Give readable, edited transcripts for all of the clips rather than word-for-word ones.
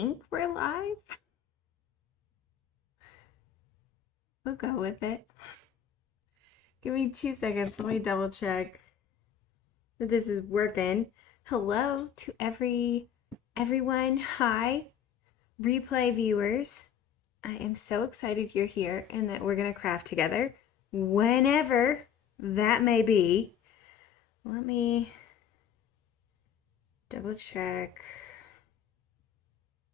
think we're live. We'll go with it. Give me 2 seconds. Let me double check that this is working. Hello to everyone. Hi, replay viewers. I am so excited you're here and that we're going to craft together whenever that may be. Let me double check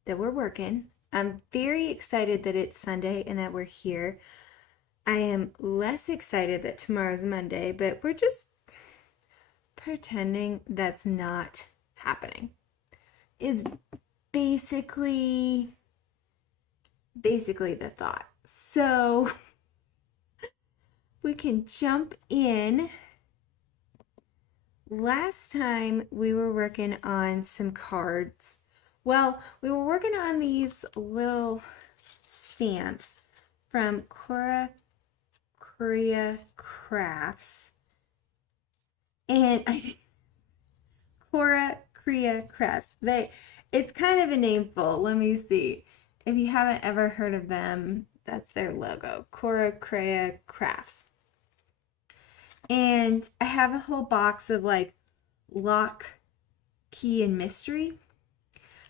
that we're working. I'm very excited that it's Sunday and that we're here. I am less excited that tomorrow's Monday, but we're just pretending that's not happening. Is basically the thought. So we can jump in. Last time we were working on some cards. Well, we were working on these little stamps from Korea Crafts. And Korea Crafts. It's kind of a nameful. Let me see. If you haven't ever heard of them, that's their logo. Korea Crafts. And I have a whole box of like lock, key, and mystery.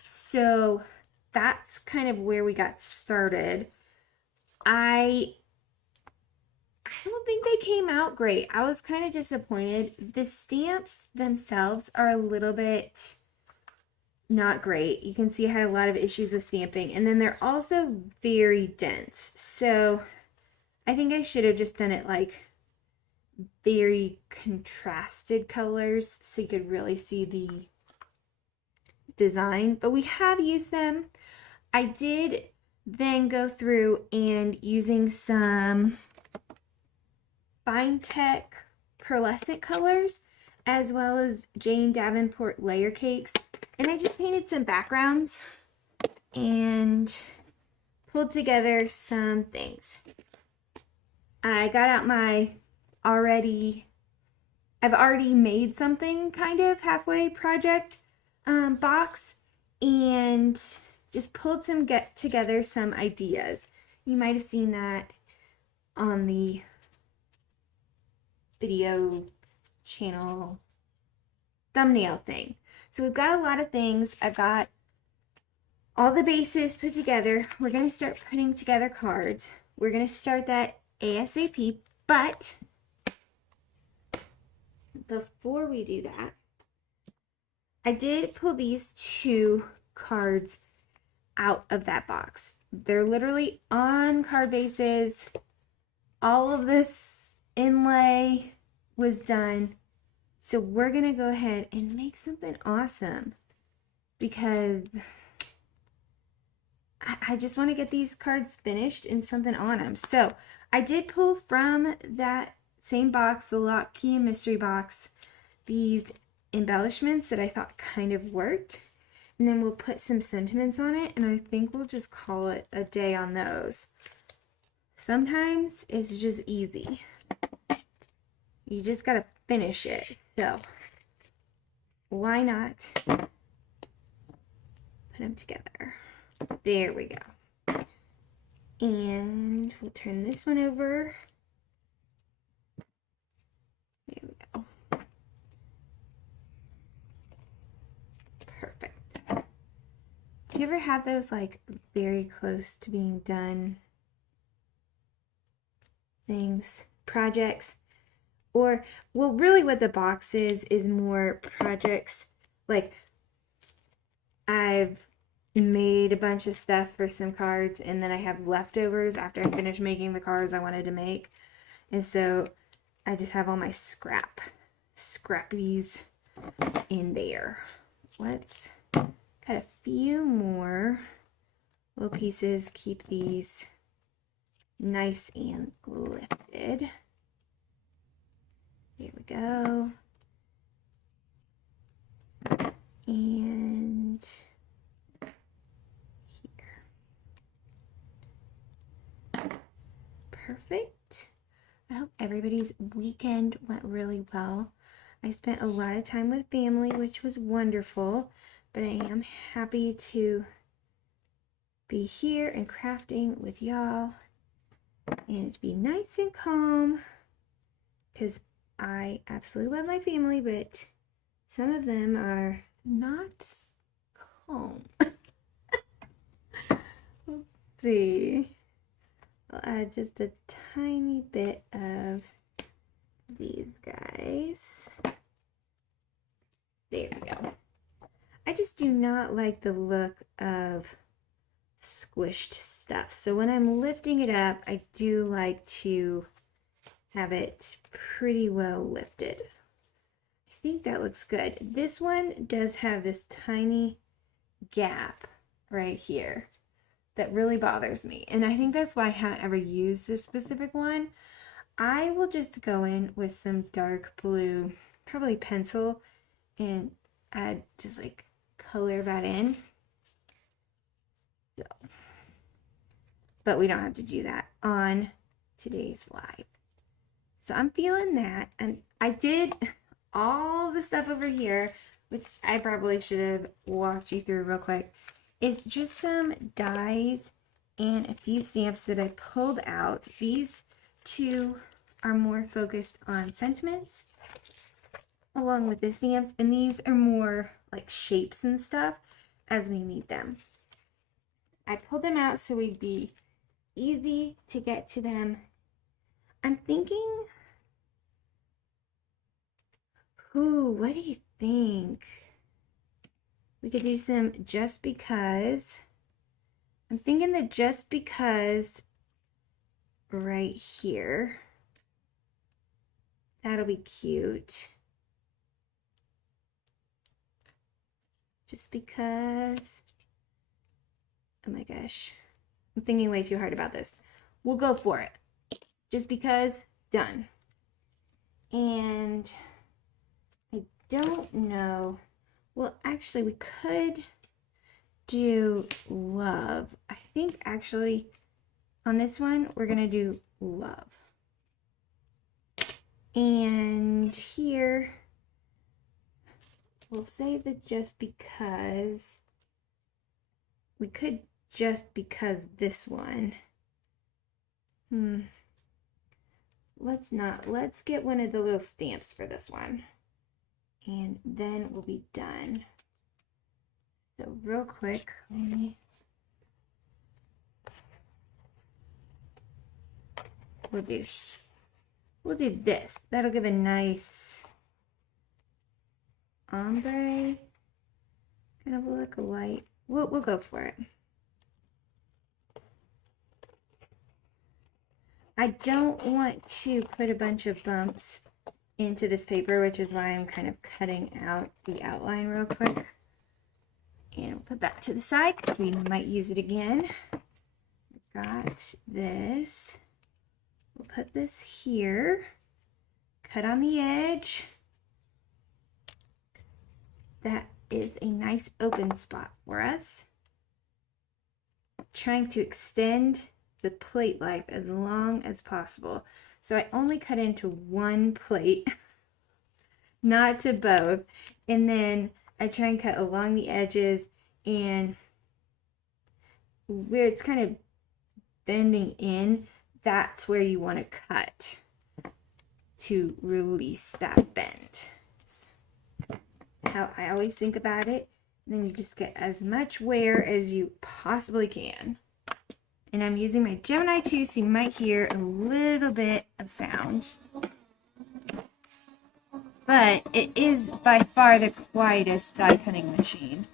So that's kind of where we got started. I don't think they came out great. I was kind of disappointed. The stamps themselves are a little bit not great. You can see I had a lot of issues with stamping. And then they're also very dense. So I think I should have just done it like very contrasted colors so you could really see the design. But we have used them. I did then go through and using some Fine Tech pearlescent colors as well as Jane Davenport layer cakes, and I just painted some backgrounds and pulled together some things. I got out my I've already made something kind of halfway project box and just pulled together some ideas. You might have seen that on the video channel thumbnail thing. So we've got a lot of things. I've got all the bases put together. We're going to start putting together cards. We're going to start that ASAP, but before we do that, I did pull these 2 cards out of that box. They're literally on card bases. All of this inlay was done. So we're going to go ahead and make something awesome because I just want to get these cards finished and something on them. So I did pull from that same box, the lock, key, and mystery box, these embellishments that I thought kind of worked. And then we'll put some sentiments on it, and I think we'll just call it a day on those. Sometimes it's just easy. You just gotta finish it. So why not put them together? There we go. And we'll turn this one over. There we go. Perfect. Do you ever have those like very close to being done things, projects? Or, well, really what the box is more projects. Like, I've made a bunch of stuff for some cards, and then I have leftovers after I finish making the cards I wanted to make. And so, I just have all my scrappies in there. Let's cut a few more little pieces. Keep these nice and lifted. Here we go. And here. Perfect. I hope everybody's weekend went really well. I spent a lot of time with family, which was wonderful, but I am happy to be here and crafting with y'all and to be nice and calm, because I absolutely love my family, but some of them are not calm. Let's see. I'll add just a tiny bit of these guys. There we go. I just do not like the look of squished stuff. So when I'm lifting it up, I do like to have it pretty well lifted. I think that looks good. This one does have this tiny gap right here that really bothers me. And I think that's why I haven't ever used this specific one. I will just go in with some dark blue, probably pencil, and add just like color that in. So, but we don't have to do that on today's live. So I'm feeling that. And I did all the stuff over here, which I probably should have walked you through real quick. It's just some dies and a few stamps that I pulled out. These two are more focused on sentiments along with the stamps, and these are more like shapes and stuff as we need them. I pulled them out so we'd be easy to get to them. I'm thinking, what do you think? We could do some just because. I'm thinking that just because right here, that'll be cute. Just because, oh my gosh, I'm thinking way too hard about this. We'll go for it. Just because, done. And I don't know. Well, actually, we could do love. I think actually on this one, we're going to do love. And here, we'll save the just because. We could just because this one. Let's not. Let's get one of the little stamps for this one. And then we'll be done. So real quick, we'll do this. That'll give a nice ombre kind of look, a light. We'll go for it. I don't want to put a bunch of bumps into this paper, which is why I'm kind of cutting out the outline real quick. And we'll put that to the side because we might use it again. Got this. We'll put this here. Cut on the edge. That is a nice open spot for us. Trying to extend the plate life as long as possible. So I only cut into one plate, not to both. And then I try and cut along the edges, and where it's kind of bending in, that's where you want to cut to release that bend. How I always think about it. And then you just get as much wear as you possibly can. And I'm using my Gemini 2, so you might hear a little bit of sound. But it is by far the quietest die cutting machine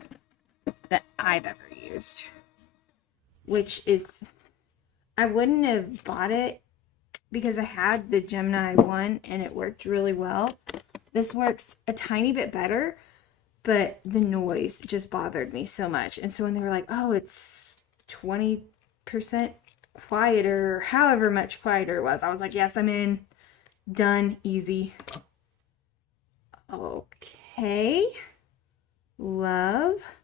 that I've ever used. Which is, I wouldn't have bought it because I had the Gemini 1 and it worked really well. This works a tiny bit better, but the noise just bothered me so much. And so when they were like, oh, it's 20% quieter, however much quieter it was, I was like, yes, I'm in. Done. Easy. Okay. Love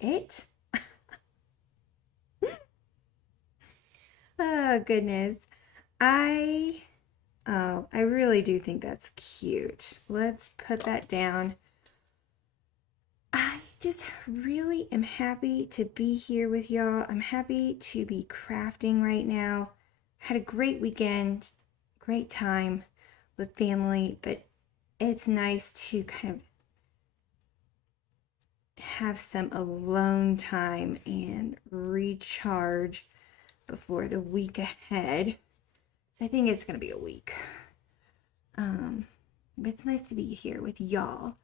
it. Oh, goodness. I really do think that's cute. Let's put that down. I just really am happy to be here with y'all. I'm happy to be crafting right now. Had a great weekend, great time with family, but it's nice to kind of have some alone time and recharge before the week ahead. So I think it's going to be a week. But it's nice to be here with y'all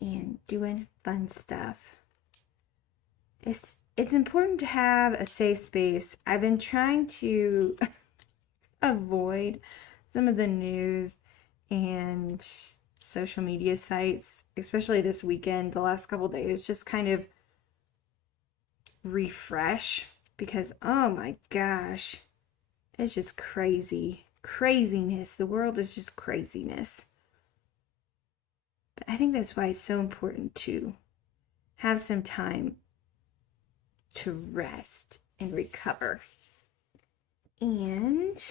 and doing fun stuff. It's important to have a safe space. I've been trying to avoid some of the news and social media sites, especially this weekend, the last couple days, just kind of refresh because oh my gosh, it's just craziness. The world is just craziness. But I think that's why it's so important to have some time to rest and recover. And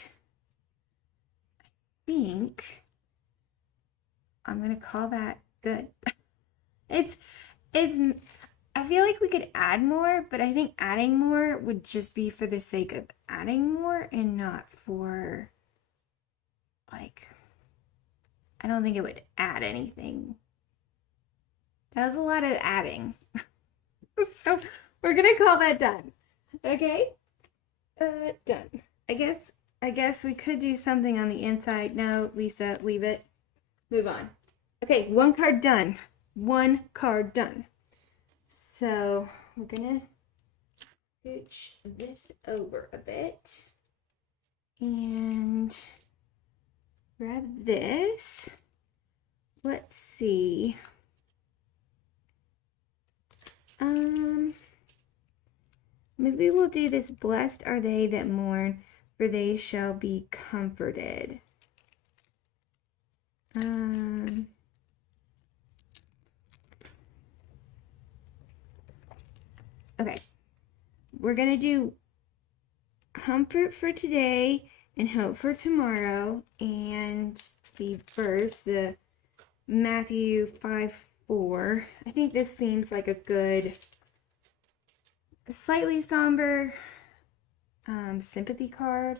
I think I'm gonna call that good. it's I feel like we could add more, but I think adding more would just be for the sake of adding more and not for, like, I don't think it would add anything. That was a lot of adding. So we're gonna call that done. Okay? Done. I guess we could do something on the inside. No, Lisa, leave it. Move on. Okay, one card done. One card done. So we're gonna scooch this over a bit and grab this. Let's see. Maybe we'll do this. Blessed are they that mourn, for they shall be comforted. Okay, we're going to do comfort for today and hope for tomorrow. And the verse, the Matthew 5:4. I think this seems like a good, slightly somber sympathy card.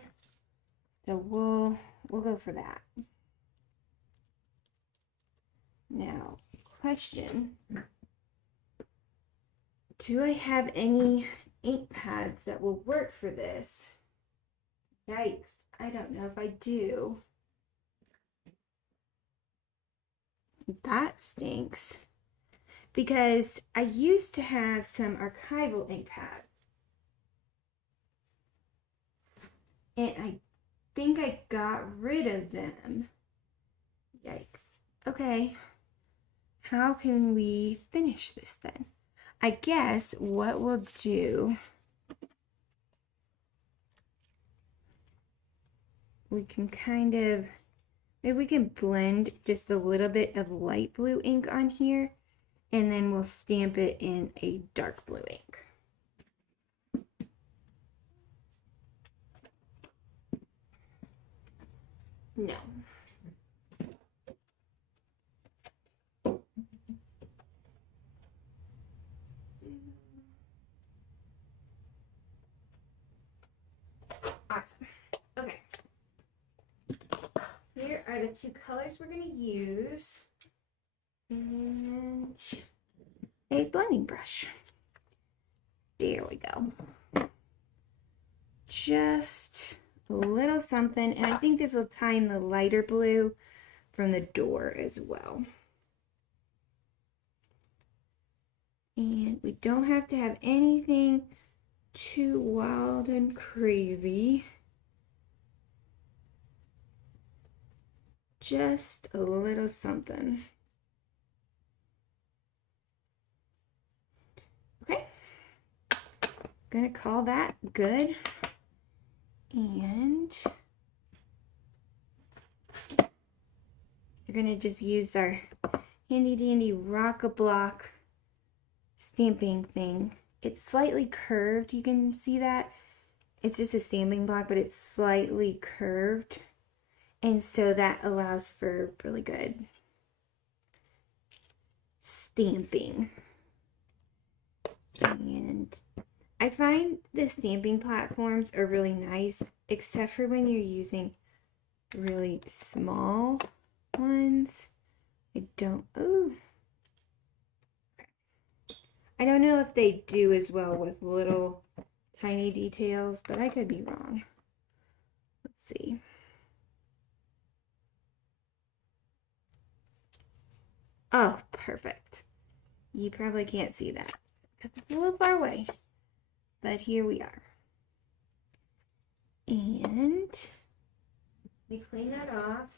So we'll go for that. Now, question. Do I have any ink pads that will work for this? Yikes, I don't know if I do. That stinks. Because I used to have some archival ink pads. And I think I got rid of them. Yikes. Okay. How can we finish this then? I guess what we'll do, we can kind of, maybe we can blend just a little bit of light blue ink on here, and then we'll stamp it in a dark blue ink. No. Awesome. Okay. Here are the two colors we're going to use. And a blending brush. There we go. Just a little something. And I think this will tie in the lighter blue from the door as well. And we don't have to have anything too wild and crazy. Just a little something. Okay. Gonna call that good. And we're gonna just use our handy dandy rock-a-block stamping thing. It's slightly curved, you can see that. It's just a stamping block, but it's slightly curved. And so that allows for really good stamping. And I find the stamping platforms are really nice, except for when you're using really small ones. I don't know if they do as well with little tiny details, but I could be wrong. Let's see. Oh, perfect. You probably can't see that because it's a little far away, but here we are. And we clean that off.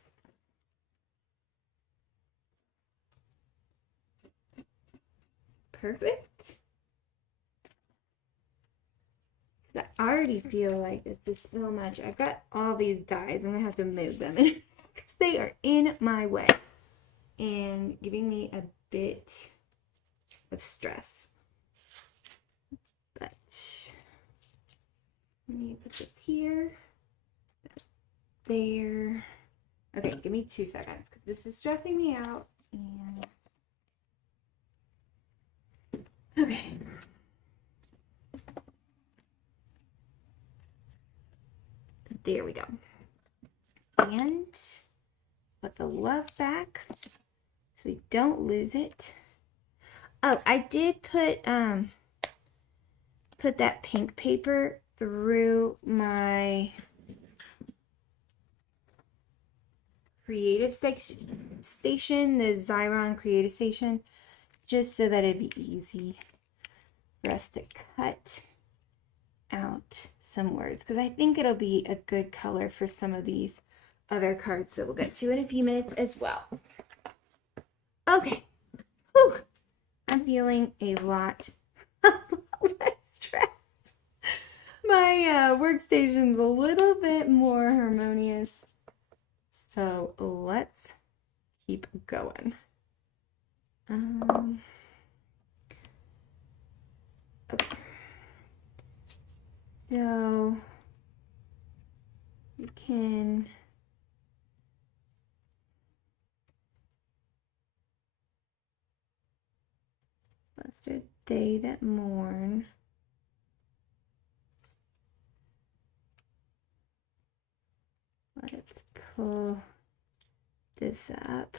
Perfect. I already feel like this is so much. I've got all these dies. I'm gonna have to move them because they are in my way and giving me a bit of stress. But let me put this here, there. Okay, give me 2 seconds because this is stressing me out. And okay. There we go. And put the love back so we don't lose it. Oh, I did put that pink paper through my creative station, the Xyron creative station, just so that it'd be easy for us to cut out some words, because I think it'll be a good color for some of these other cards that we'll get to in a few minutes as well. Okay. Whew. I'm feeling a lot less stressed. My workstation's a little bit more harmonious. So let's keep going. Okay. So you can Blessed they that mourn. Let's pull this up.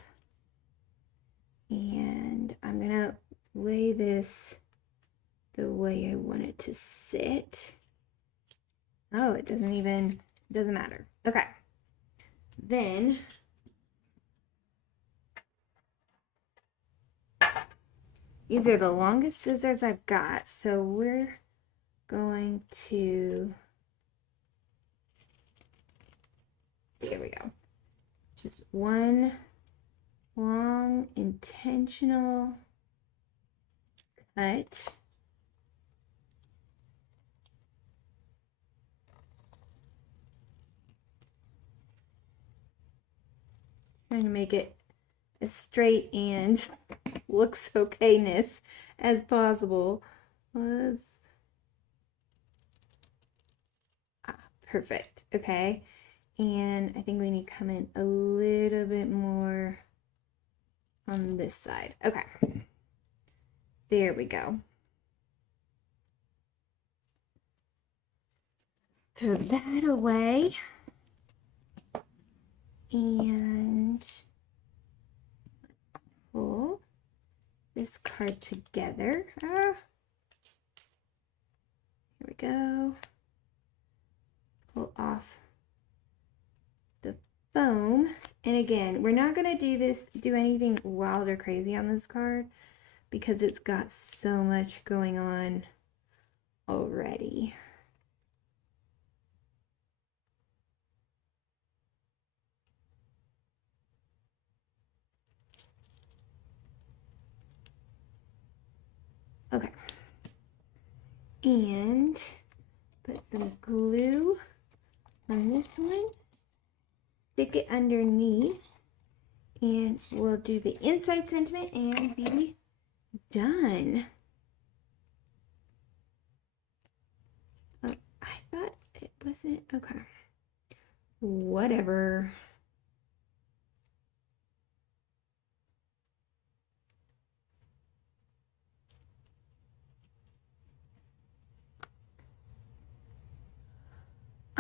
And I'm gonna lay this the way I want it to sit. Oh, it doesn't matter. Okay. Then these are the longest scissors I've got, so we're going to, there we go. Just one long intentional cut. Trying to make it as straight and looks okayness as possible. Perfect. Okay. And I think we need to come in a little bit more on this side. Okay. There we go. Throw that away. And pull this card together. Here we go. Pull off the foam. And again, we're not going to do anything wild or crazy on this card because it's got so much going on already. Okay. And put some glue on this one. Stick it underneath. And we'll do the inside sentiment and be done. Oh, I thought it wasn't. Okay. Whatever.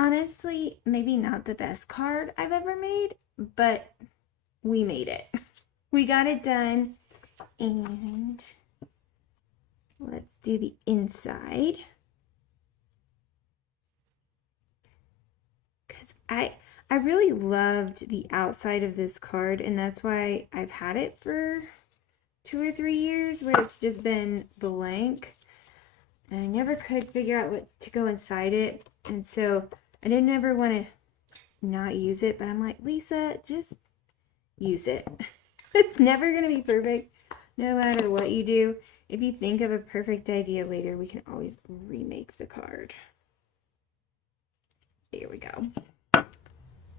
honestly maybe not the best card I've ever made, but we made it. We got it done, and let's do the inside. Because I really loved the outside of this card, and that's why I've had it for 2 or 3 years where it's just been blank. And I never could figure out what to go inside it. And so I didn't ever want to not use it, but I'm like, Lisa, just use it. It's never going to be perfect no matter what you do. If you think of a perfect idea later, we can always remake the card. There we go.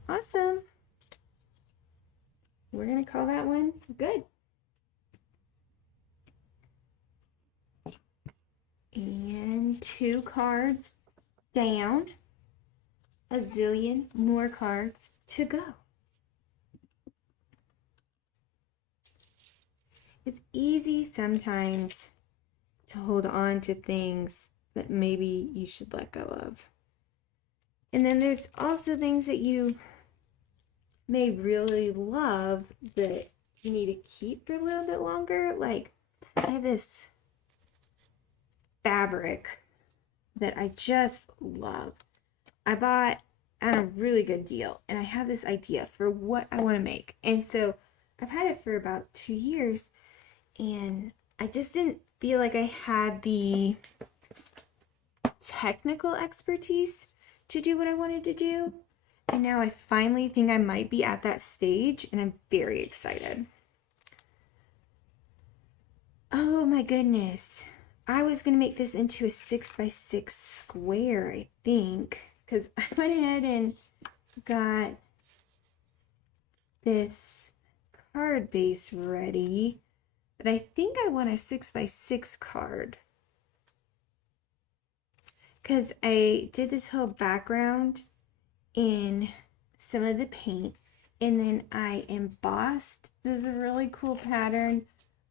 Awesome. We're going to call that one good. And 2 cards down. A zillion more cards to go. It's easy sometimes to hold on to things that maybe you should let go of. And then there's also things that you may really love that you need to keep for a little bit longer. Like, I have this fabric that I just love. I bought at a really good deal, and I have this idea for what I want to make. And so I've had it for about 2 years, and I just didn't feel like I had the technical expertise to do what I wanted to do. And now I finally think I might be at that stage, and I'm very excited. Oh my goodness. I was going to make this into a 6x6 square, I think, because I went ahead and got this card base ready, but I think I want a 6x6 card because I did this whole background in some of the paint, and then I embossed this really cool pattern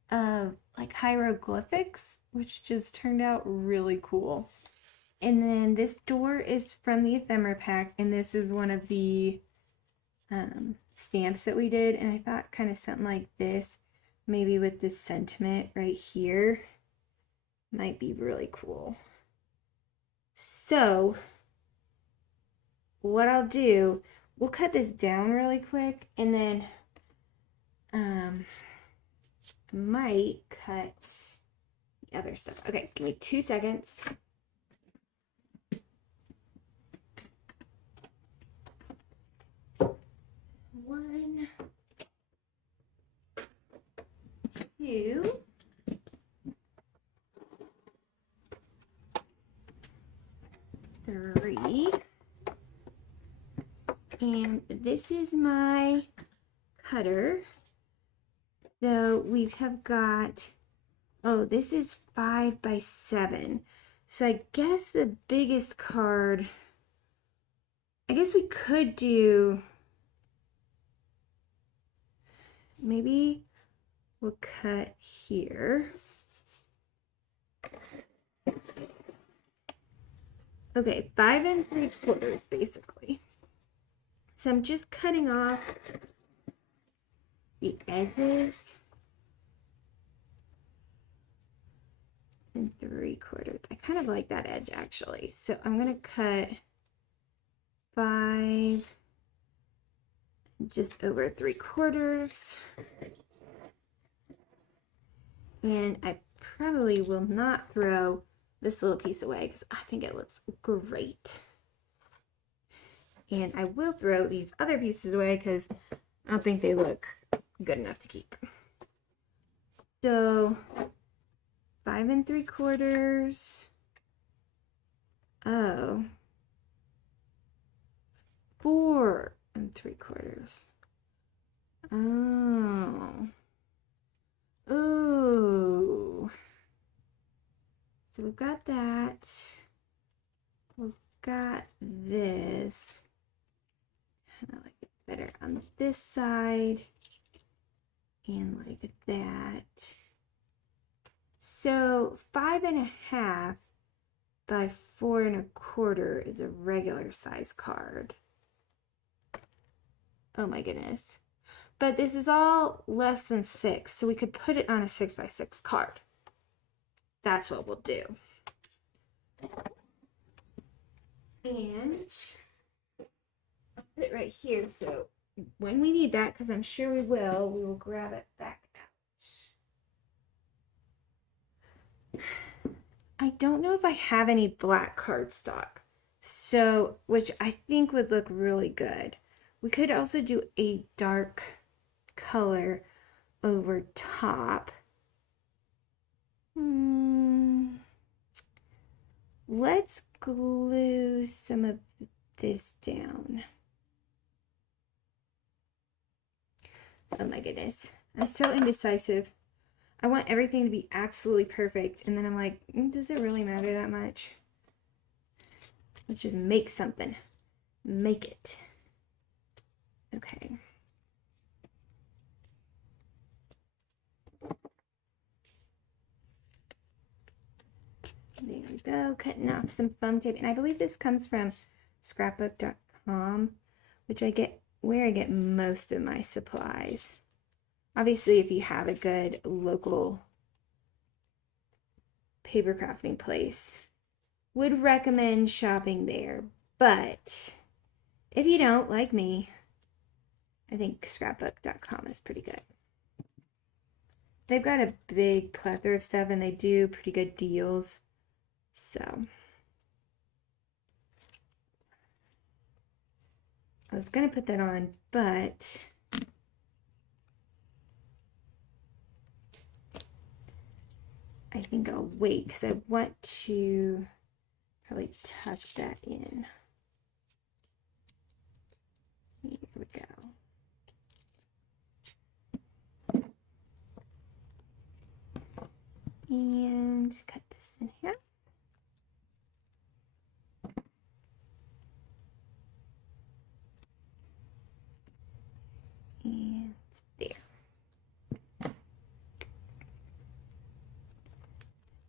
of like hieroglyphics, which just turned out really cool. And then this door is from the ephemera pack, and this is one of the stamps that we did, and I thought kind of something like this, maybe with this sentiment right here, might be really cool. So what I'll do, we'll cut this down really quick, and then I might cut the other stuff. Okay, give me 2 seconds. One, 2, three, and this is my cutter. So we have got, oh, this is 5x7. So I guess the biggest card, I guess we could do, maybe we'll cut here. Okay, 5 3/4 basically. So I'm just cutting off the edges and 3/4. I kind of like that edge actually. So I'm gonna cut 5, just over 3/4. And I probably will not throw this little piece away because I think it looks great. And I will throw these other pieces away because I don't think they look good enough to keep. So 5 3/4. Oh. 4 3/4. Oh. Ooh. So we've got that. We've got this. Kind of like it better on this side. And like that. So 5 1/2 by 4 1/4 is a regular size card. Oh my goodness. But this is all less than 6, so we could put it on a 6 by 6 card. That's what we'll do. And I'll put it right here, so when we need that, because I'm sure we will grab it back out. I don't know if I have any black cardstock, so which I think would look really good. We could also do a dark color over top. Let's glue some of this down. Oh my goodness, I'm so indecisive. I want everything to be absolutely perfect, and then I'm like, does it really matter that much? Let's just make something. Make it. Okay. There we go, cutting off some foam tape. And I believe this comes from scrapbook.com, which where I get most of my supplies. Obviously, if you have a good local paper crafting place, would recommend shopping there. But if you don't, like me, I think scrapbook.com is pretty good. They've got a big plethora of stuff and they do pretty good deals. So I was going to put that on, but I think I'll wait because I want to probably tuck that in. Here we go. And cut this in half. And there.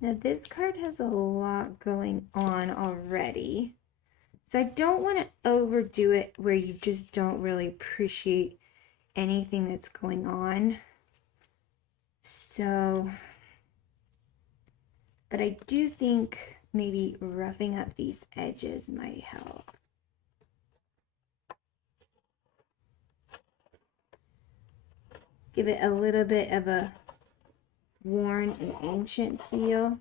Now this card has a lot going on already. So I don't want to overdo it where you just don't really appreciate anything that's going on. So, but I do think maybe roughing up these edges might help. Give it a little bit of a worn and ancient feel.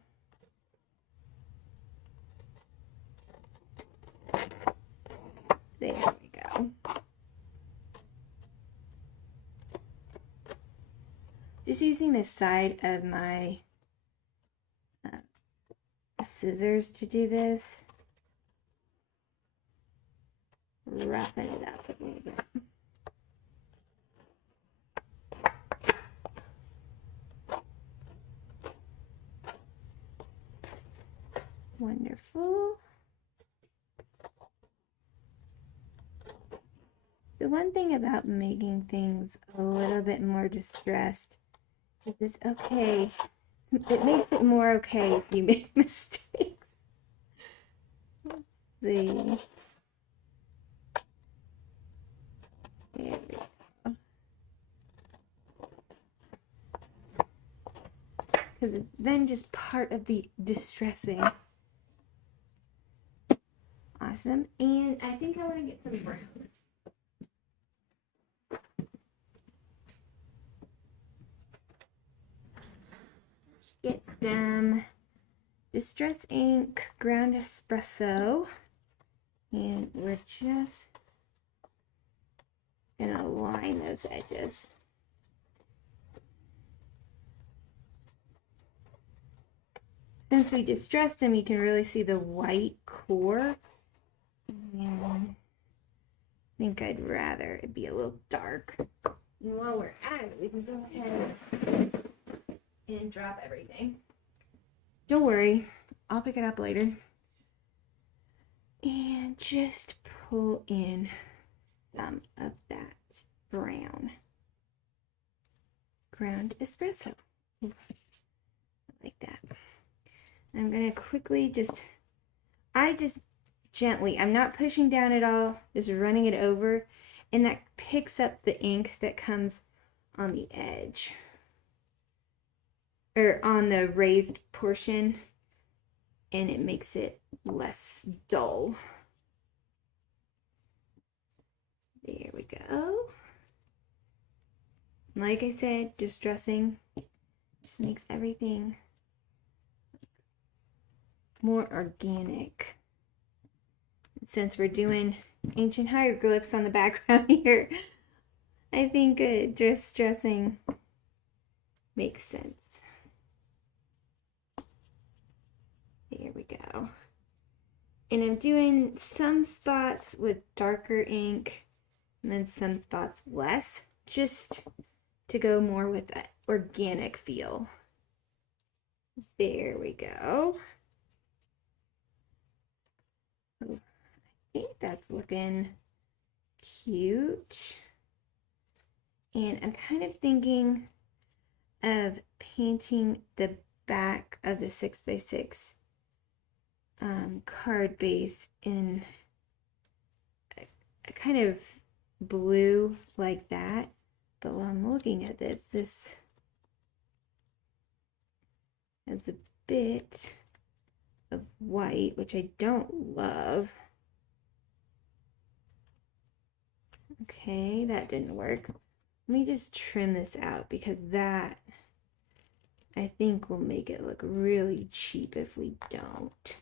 There we go. Just using the side of my scissors to do this. Roughing it up a little bit. Wonderful. The one thing about making things a little bit more distressed is it's okay. It makes it more okay if you make mistakes. Let's see. There we go. Because it's then just part of the distressing. Awesome. And I think I want to get some brown. Get some Distress Ink ground espresso, and we're just gonna line those edges. Since we distressed them, you can really see the white core. And I think I'd rather it be a little dark. And while we're at it, we can go ahead and drop everything. Don't worry, I'll pick it up later. And just pull in some of that brown ground espresso. Like that. I'm going to quickly just I just gently, I'm not pushing down at all, just running it over, and that picks up the ink that comes on the edge or on the raised portion, and it makes it less dull. There we go. Like I said, distressing just makes everything more organic. Since we're doing ancient hieroglyphs on the background here, I think distressing makes sense. There we go. And I'm doing some spots with darker ink and then some spots less, just to go more with that organic feel. There we go. Oh, I think that's looking cute. And I'm kind of thinking of painting the back of the 6x6 card base in a kind of blue like that. But while I'm looking at this has a bit of white, which I don't love. Okay, that didn't work. Let me just trim this out because that, I think, will make it look really cheap if we don't.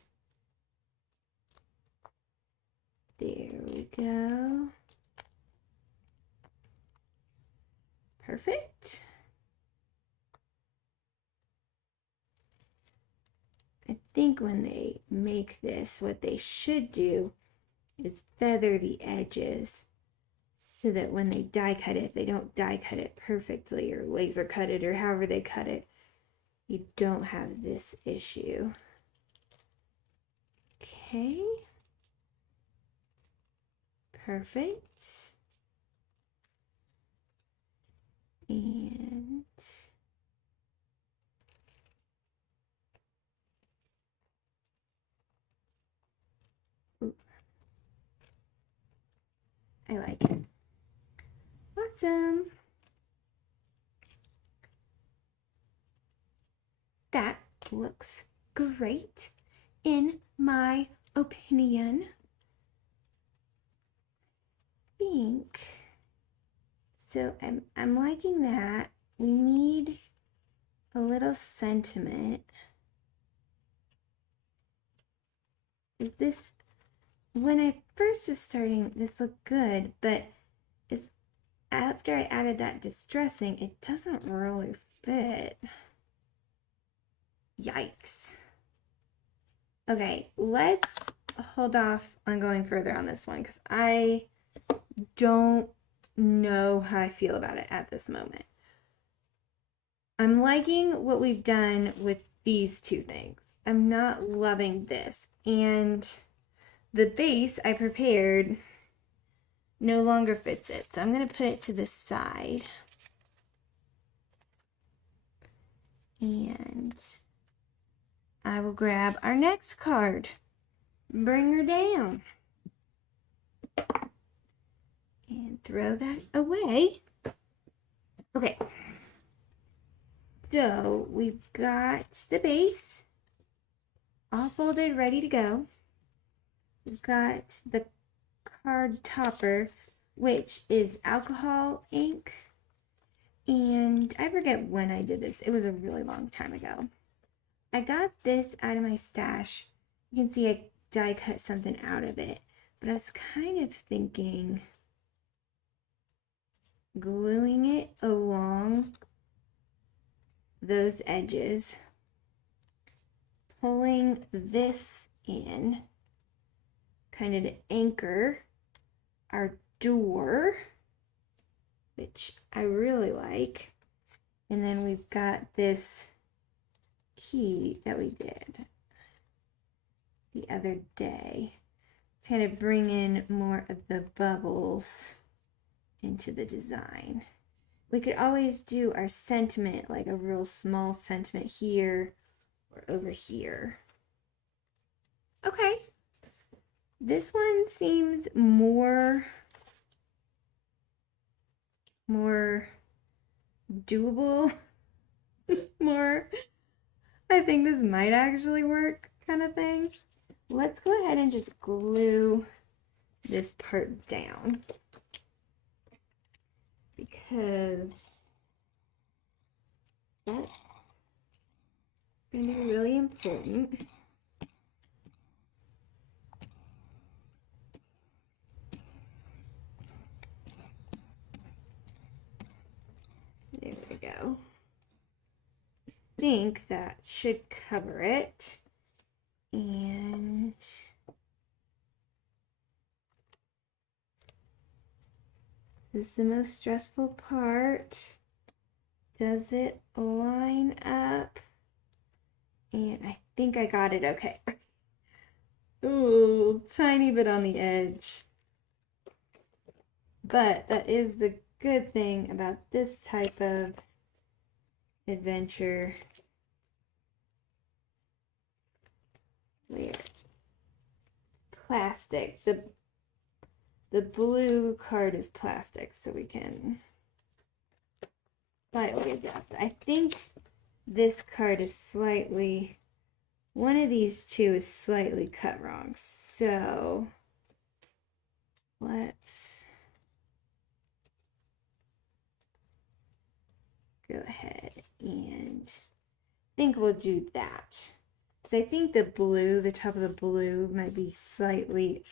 There we go. Perfect. I think when they make this, what they should do is feather the edges so that when they die cut it, if they don't die cut it perfectly or laser cut it or however they cut it, you don't have this issue. Okay. Perfect. And ooh, I like it. Awesome. That looks great in my opinion. Think so. I'm liking that. We need a little sentiment. Is this, when I first was starting, this looked good, but it's after I added that distressing, it doesn't really fit. Yikes. Okay, let's hold off on going further on this one because I don't know how I feel about it at this moment. I'm liking what we've done with these two things. I'm not loving this. And the base I prepared no longer fits it. So I'm going to put it to the side. And I will grab our next card. Bring her down. And throw that away. Okay. So we've got the base all folded, ready to go. We've got the card topper, which is alcohol ink. And I forget when I did this. It was a really long time ago. I got this out of my stash. You can see I die cut something out of it. But I was kind of thinking gluing it along those edges, pulling this in kind of to anchor our door, which I really like. And then we've got this key that we did the other day to kind of bring in more of the bubbles into the design. We could always do our sentiment, like a real small sentiment here or over here. Okay, This one seems more doable. More, I think this might actually work kind of thing. Let's go ahead and just glue this part down because that's going to be really important. There we go. I think that should cover it. And this is the most stressful part. Does it line up? And I think I got it okay. Ooh, tiny bit on the edge. But that is the good thing about this type of adventure. Where plastic. The blue card is plastic, so we can slightly adjust. I think this card is slightly, one of these two is slightly cut wrong. So let's go ahead and I think we'll do that. Because I think the blue, the top of the blue might be slightly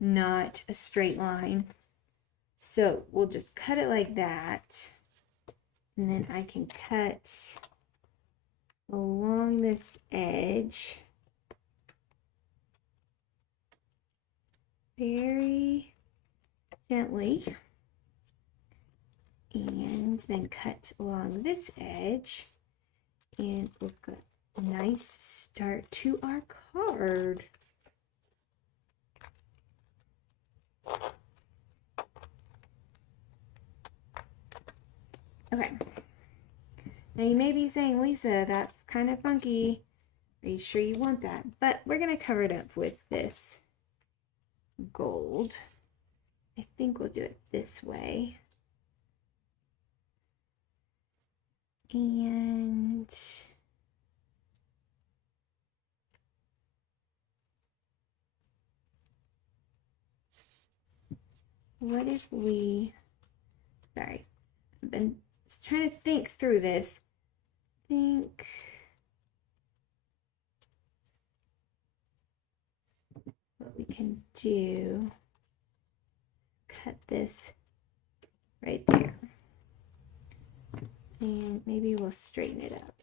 not a straight line. So we'll just cut it like that. And then I can cut along this edge very gently. And then cut along this edge. And we've got a nice start to our card. Okay. Now you may be saying, Lisa, that's kind of funky. Are you sure you want that? But we're going to cover it up with this gold. I think we'll do it this way. And what if we, sorry, I've been trying to think through this. Think what we can do, cut this right there. And maybe we'll straighten it up.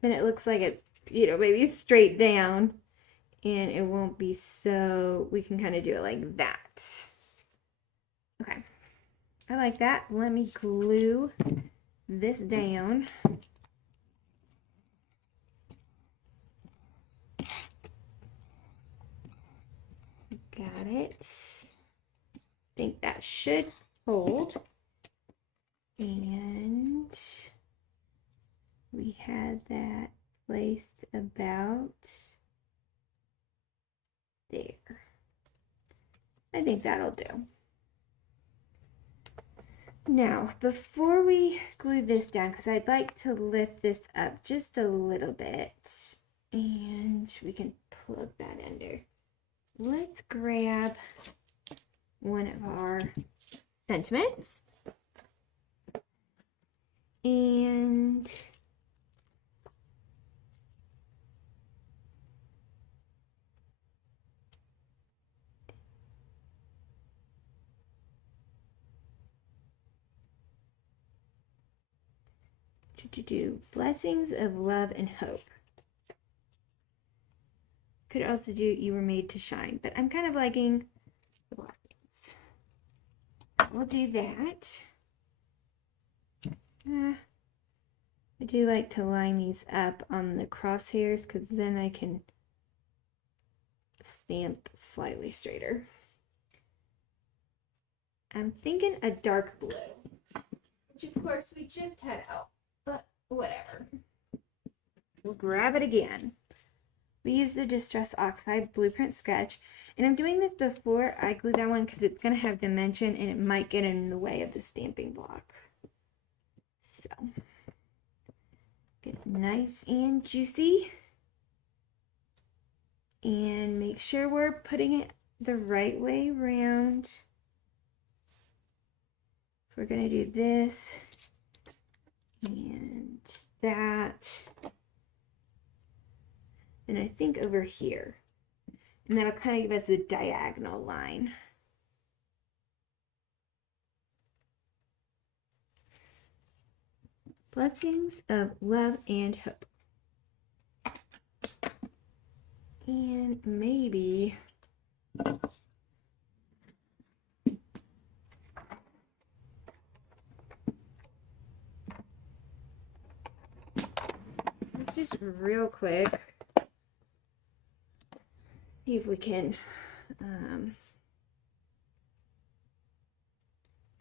Then it looks like it's, maybe straight down and it won't be so, we can kind of do it like that. Okay, I like that. Let me glue this down. Got it. I think that should hold. And we had that placed about there. I think that'll do. Now, before we glue this down, because I'd like to lift this up just a little bit, and we can plug that under. Let's grab one of our sentiments and do blessings of love and hope. Could also do you were made to shine, but I'm kind of liking the blessings. We'll do that. I do like to line these up on the crosshairs because then I can stamp slightly straighter. I'm thinking a dark blue, which of course we just had out, but whatever. We'll grab it again. we use the Distress Oxide Blueprint Sketch. And I'm doing this before I glue that one because it's going to have dimension and it might get in the way of the stamping block. So, get it nice and juicy. And make sure we're putting it the right way around. We're going to do this and that. And I think over here. And that'll kind of give us a diagonal line. Blessings of love and hope. And maybe let's just real quick see if we can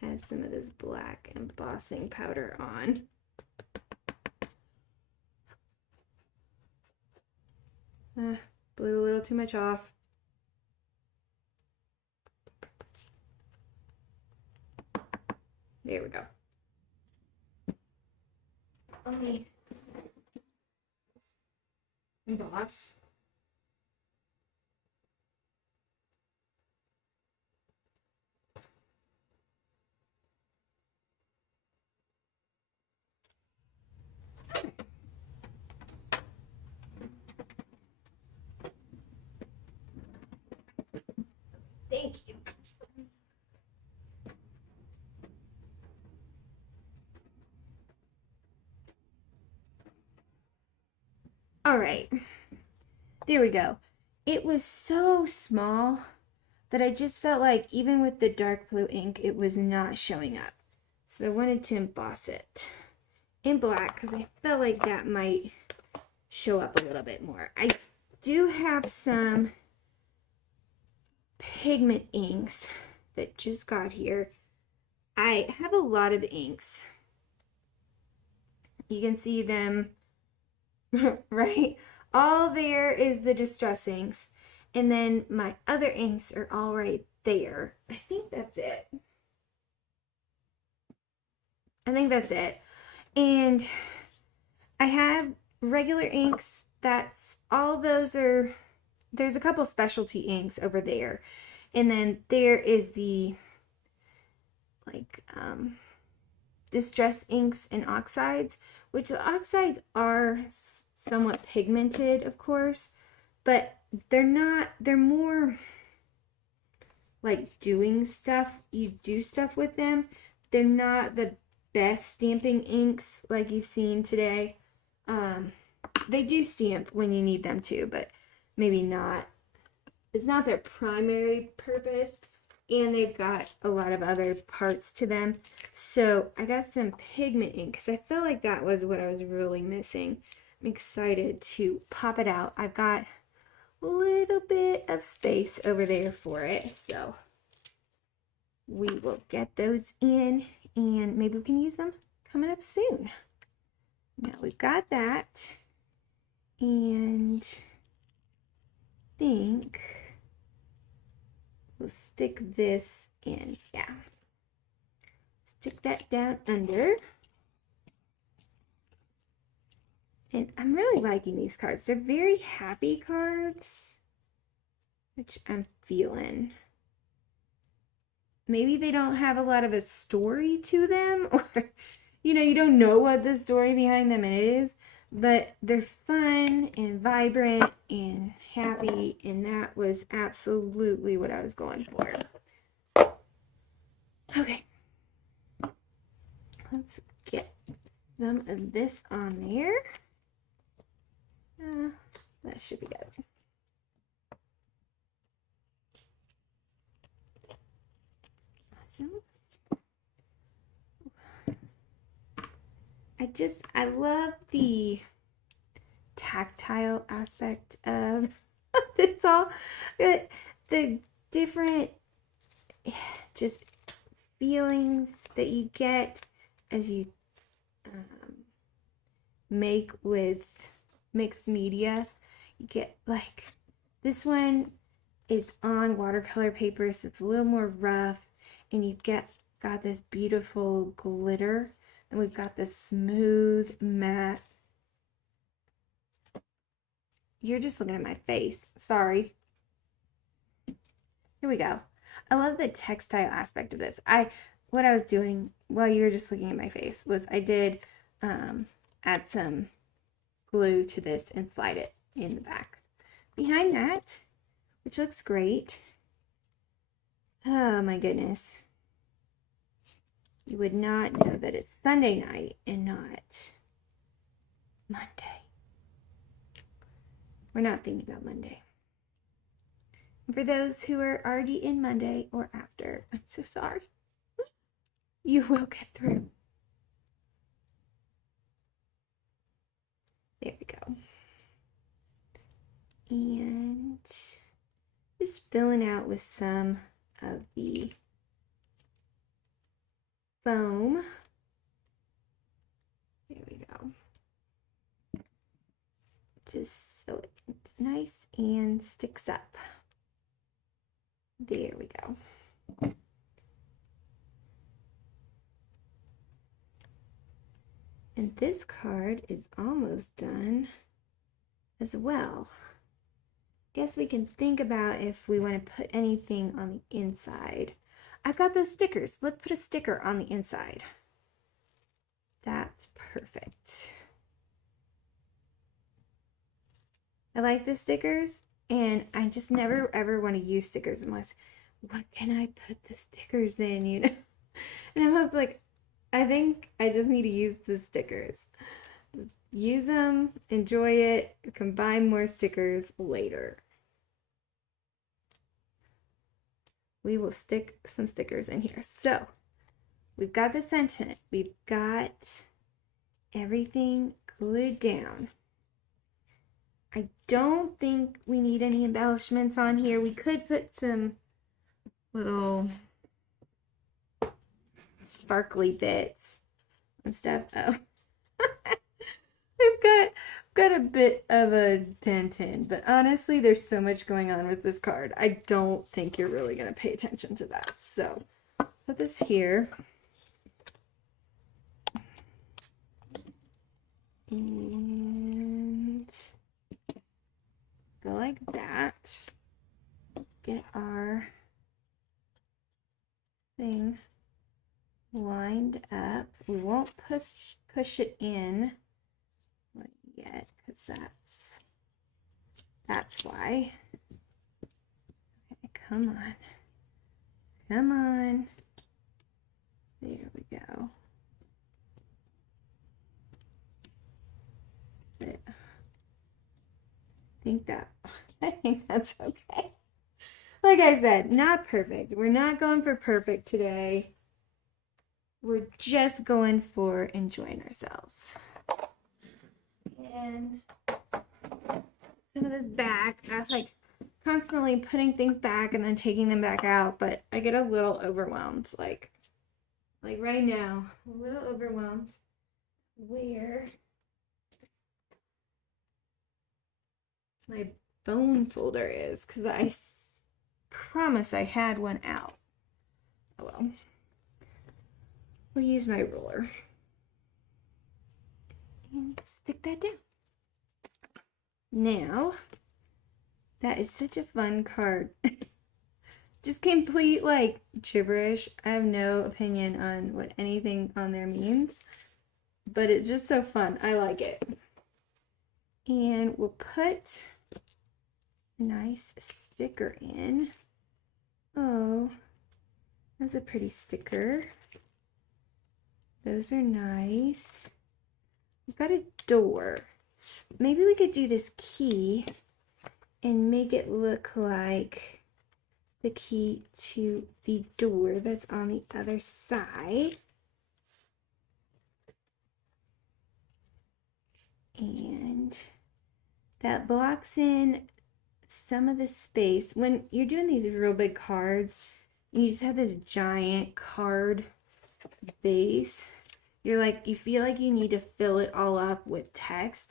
add some of this black embossing powder on. Blew a little too much off. There we go. Let me emboss. Thank you. All right, there we go. It was so small that I just felt like even with the dark blue ink, it was not showing up. So I wanted to emboss it in black because I felt like that might show up a little bit more. I do have some pigment inks that just got here. I have a lot of inks. You can see them, right? All there is the Distress inks. And then my other inks are all right there. I think that's it. I think that's it. And I have regular inks. That's all those are. There's a couple specialty inks over there. And then there is the like Distress inks and oxides, which the oxides are somewhat pigmented, of course, but they're not, they're more like doing stuff. You do stuff with them. They're not the best stamping inks like you've seen today. They do stamp when you need them to, but maybe not. It's not their primary purpose, and they've got a lot of other parts to them. So I got some pigment ink because I felt like that was what I was really missing. I'm excited to pop it out. I've got a little bit of space over there for it, so we will get those in, and maybe we can use them coming up soon. Now we've got that, and I think we'll stick this in. Yeah, stick that down under. And I'm really liking these cards. They're very happy cards, which I'm feeling. Maybe they don't have a lot of a story to them, or you don't know what the story behind them is, but they're fun and vibrant and happy, and that was absolutely what I was going for. Okay, let's get some of this on there. That should be good. Awesome. I love the tactile aspect of this all. The different just feelings that you get as you make with mixed media. You get like, this one is on watercolor paper, so it's a little more rough, and you got this beautiful glitter, and we've got this smooth matte. You're just looking at my face, sorry. Here we go. I love the textile aspect of this. What I was doing while you were just looking at my face was I did add some glue to this and slide it in the back behind that, which looks great. Oh my goodness. You would not know that it's Sunday night and not Monday. We're not thinking about Monday. And for those who are already in Monday or after, I'm so sorry. You will get through. There we go. And just filling out with some of the foam. There we go. Just so it's nice and sticks up. There we go. And this card is almost done as well. Guess we can think about if we want to put anything on the inside. I've got those stickers. Let's put a sticker on the inside. That's perfect. I like the stickers, and I just never ever want to use stickers unless, what can I put the stickers in, you know? And I was like, I think I just need to use the stickers. Just use them, enjoy it, you can buy more stickers later. We will stick some stickers in here. So we've got the sentiment, we've got everything glued down. I don't think we need any embellishments on here. We could put some little sparkly bits and stuff. Oh, we've got a bit of a dent in, but honestly, there's so much going on with this card. I don't think you're really gonna pay attention to that. So put this here. And go like that. Get our thing lined up. We won't push it in yet, because that's why. Okay, come on. Come on. There we go. I think that's okay. Like I said, not perfect. We're not going for perfect today. We're just going for enjoying ourselves. And some of this back, I was like constantly putting things back and then taking them back out, but I get a little overwhelmed. Like right now, a little overwhelmed where my bone folder is, because I promise I had one out. Oh well. We'll use my ruler and stick that down. Now, that is such a fun card. Just complete like gibberish. I have no opinion on what anything on there means, but it's just so fun. I like it. And we'll put a nice sticker in. Oh, that's a pretty sticker. Those are nice. We've got a door. Maybe we could do this key and make it look like the key to the door that's on the other side. And that blocks in some of the space. When you're doing these real big cards, and you just have this giant card base, you feel like you need to fill it all up with text,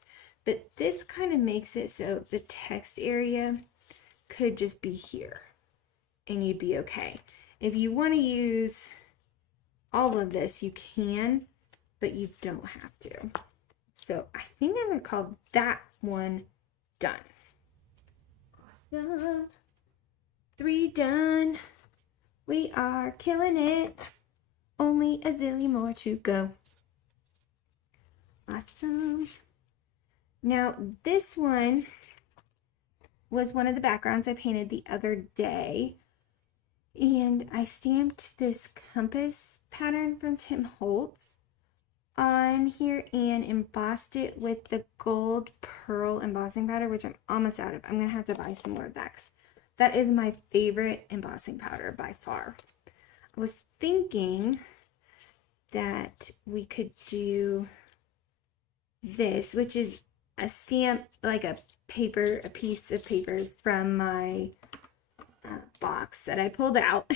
but this kind of makes it so the text area could just be here and you'd be okay. If you want to use all of this, you can, but you don't have to. So I think I'm going to call that one done. Awesome. 3 done. We are killing it. Only a zillion more to go. Awesome. Now this one was one of the backgrounds I painted the other day. And I stamped this compass pattern from Tim Holtz on here and embossed it with the gold pearl embossing powder, which I'm almost out of. I'm going to have to buy some more of that because that is my favorite embossing powder by far. I was thinking that we could do this, which is a stamp, like a piece of paper from my box that I pulled out.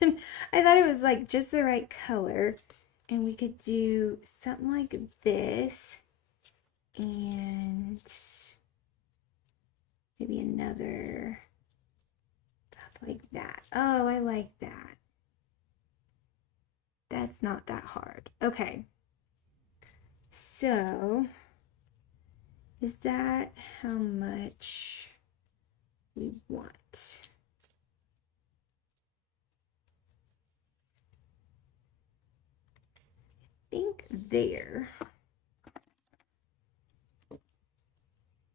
And I thought it was like just the right color, and we could do something like this and maybe another like that. Oh, I like that. That's not that hard. Okay, so is that how much we want? I think there.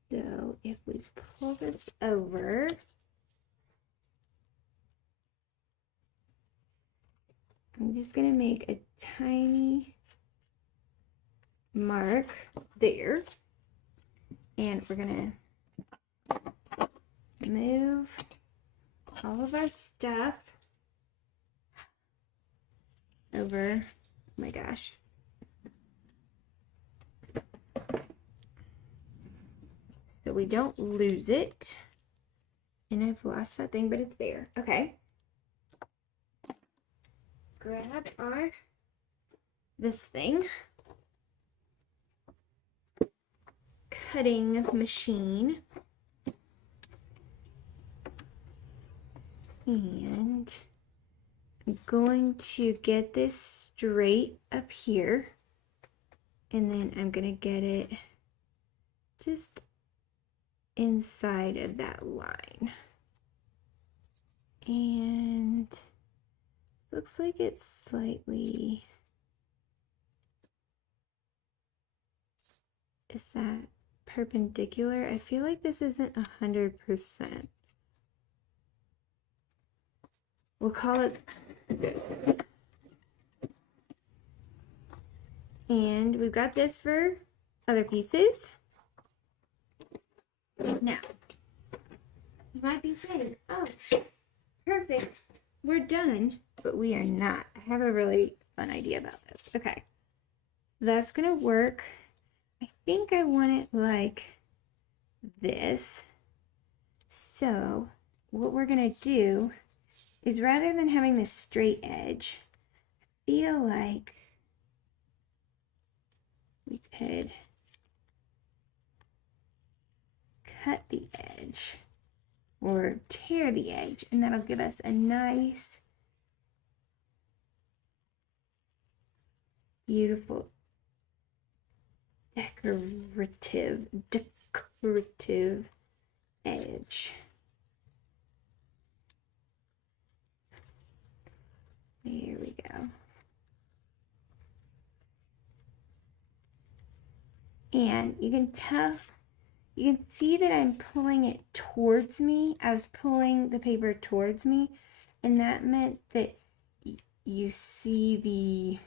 So if we pull this over, I'm just going to make a tiny mark there. And we're going to move all of our stuff over. Oh my gosh. So we don't lose it. And I've lost that thing, but it's there. Okay. Grab this thing. Cutting machine. And I'm going to get this straight up here. And then I'm going to get it just inside of that line. And looks like it's slightly, is that perpendicular? I feel like this isn't 100%. We'll call it good. And we've got this for other pieces. Now, you might be saying, oh, perfect, we're done, but we are not. I have a really fun idea about this. Okay, that's gonna work. I think I want it like this. So what we're gonna do is, rather than having this straight edge, I feel like we could cut the edge or tear the edge, and that'll give us a nice, beautiful, decorative edge. There we go. And you can tell, you can see that I'm pulling it towards me. I was pulling the paper towards me, and that meant that you see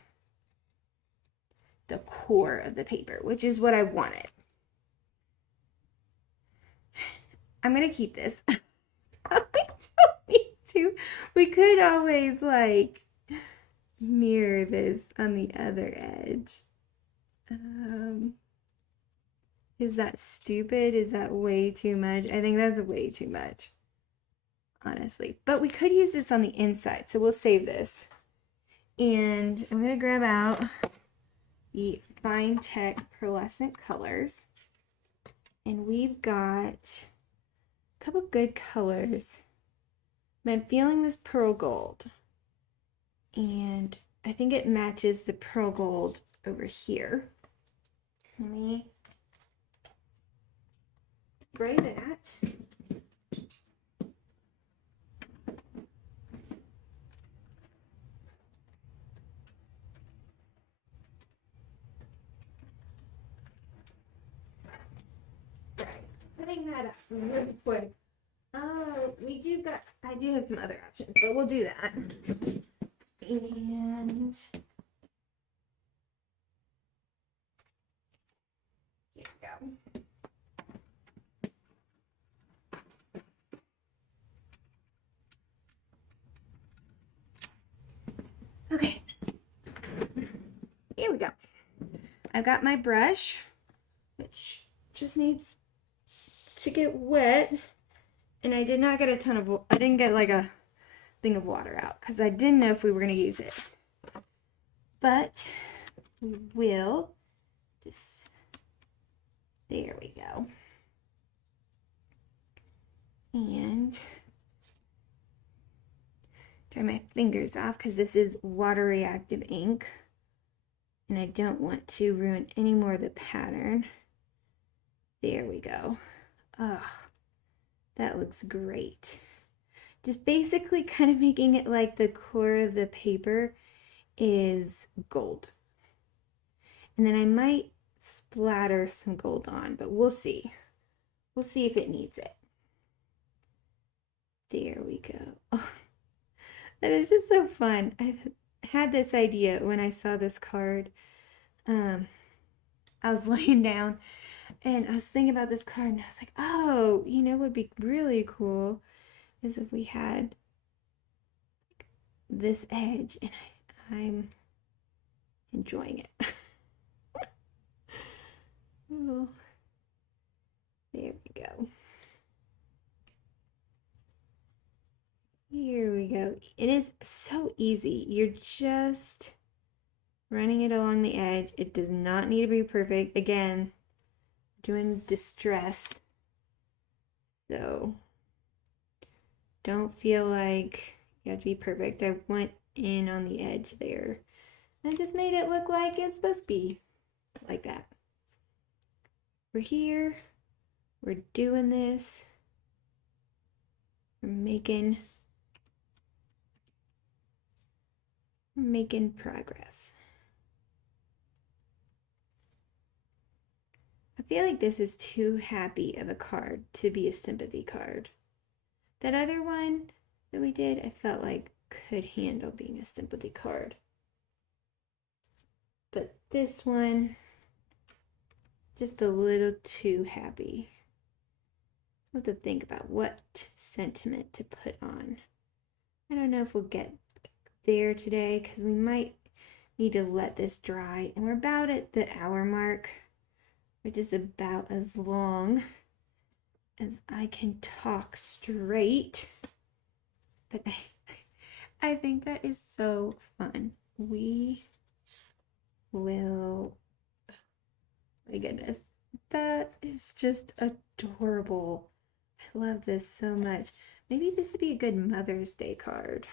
the core of the paper, which is what I wanted. I'm gonna keep this. Probably don't need to. We could always like mirror this on the other edge. Is that stupid? Is that way too much? I think that's way too much, honestly. But we could use this on the inside, so we'll save this. And I'm gonna grab out the Fine Tech Pearlescent colors. And we've got a couple good colors. I'm feeling this pearl gold. And I think it matches the pearl gold over here. Let me spray that. Putting that up really quick. Oh, I do have some other options, but we'll do that. And here we go. Okay, here we go. I've got my brush, which just needs to get wet, and I did not get a ton of, I didn't get like a thing of water out because I didn't know if we were going to use it, but we will just, there we go. And dry my fingers off because this is water reactive ink and I don't want to ruin any more of the pattern. There we go. Ugh, that looks great. Just basically kind of making it like the core of the paper is gold. And then I might splatter some gold on, but we'll see. We'll see if it needs it. There we go. Oh, that is just so fun. I've had this idea when I saw this card. I was laying down and I was thinking about this card and I was like, oh, you know what would be really cool is if we had this edge, and I'm enjoying it. Oh, there we go. Here we go. It is so easy. You're just running it along the edge. It does not need to be perfect. Again, doing distress. So don't feel like you have to be perfect. I went in on the edge there. I just made it look like it's supposed to be like that. We're here. We're doing this. We're making progress. I feel like this is too happy of a card to be a sympathy card. That other one that we did, I felt like could handle being a sympathy card. But this one, just a little too happy. I have to think about what sentiment to put on. I don't know if we'll get there today because we might need to let this dry. And we're about at the hour mark, which is about as long as I can talk straight. But I think that is so fun. We will, my goodness, that is just adorable. I love this so much. Maybe this would be a good Mother's Day card.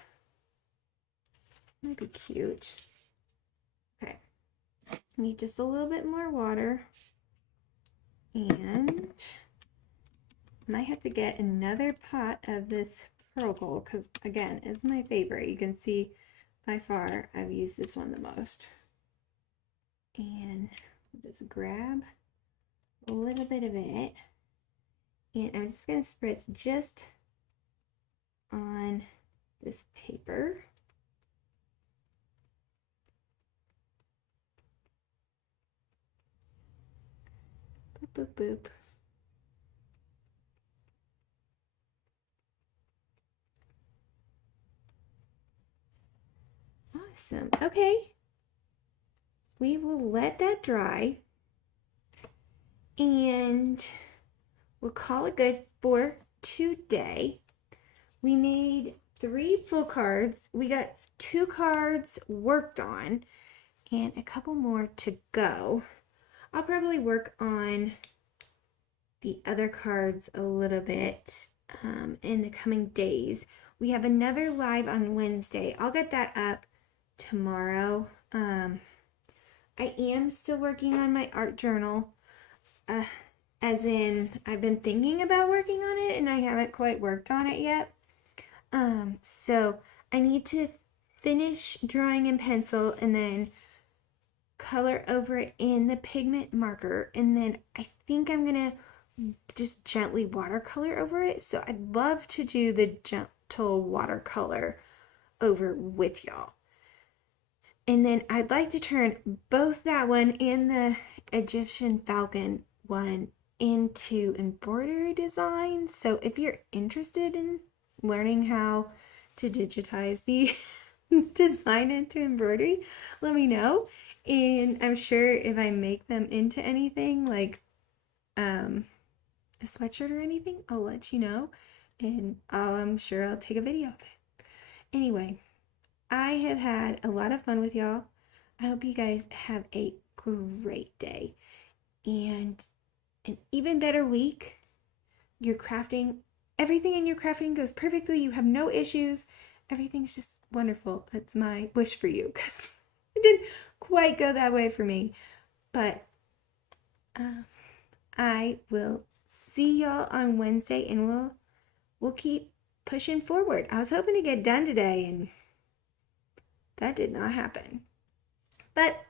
Might be cute. Okay, need just a little bit more water, and I might have to get another pot of this pearl gold because again, it's my favorite. You can see by far I've used this one the most. And just grab a little bit of it, and I'm just going to spritz just on this paper. Boop, boop, boop. Awesome. Okay. We will let that dry and we'll call it good for today. We made 3 full cards. We got 2 cards worked on and a couple more to go. I'll probably work on the other cards a little bit in the coming days. We have another live on Wednesday. I'll get that up tomorrow. I am still working on my art journal. As in, I've been thinking about working on it and I haven't quite worked on it yet. So I need to finish drawing in pencil and then color over it in the pigment marker, and then I think I'm gonna just gently watercolor over it. So I'd love to do the gentle watercolor over with y'all. And then I'd like to turn both that one and the Egyptian falcon one into embroidery designs. So if you're interested in learning how to digitize the design into embroidery, let me know. And I'm sure if I make them into anything like a sweatshirt or anything, I'll let you know. And I'm sure I'll take a video of it. Anyway, I have had a lot of fun with y'all. I hope you guys have a great day and an even better week. Your crafting, everything in your crafting goes perfectly. You have no issues. Everything's just wonderful. That's my wish for you, because it didn't quite go that way for me. But I will see y'all on Wednesday, and we'll keep pushing forward. I was hoping to get done today, and that did not happen. But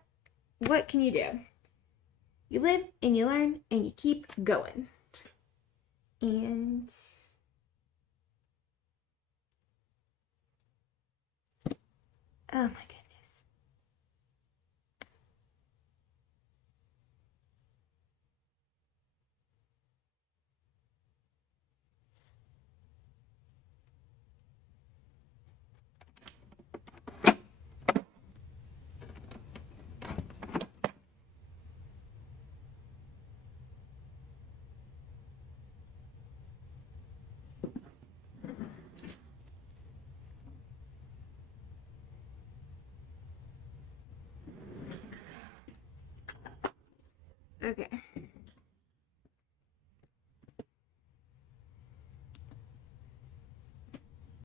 what can you do? You live and you learn and you keep going. And oh my goodness. Okay.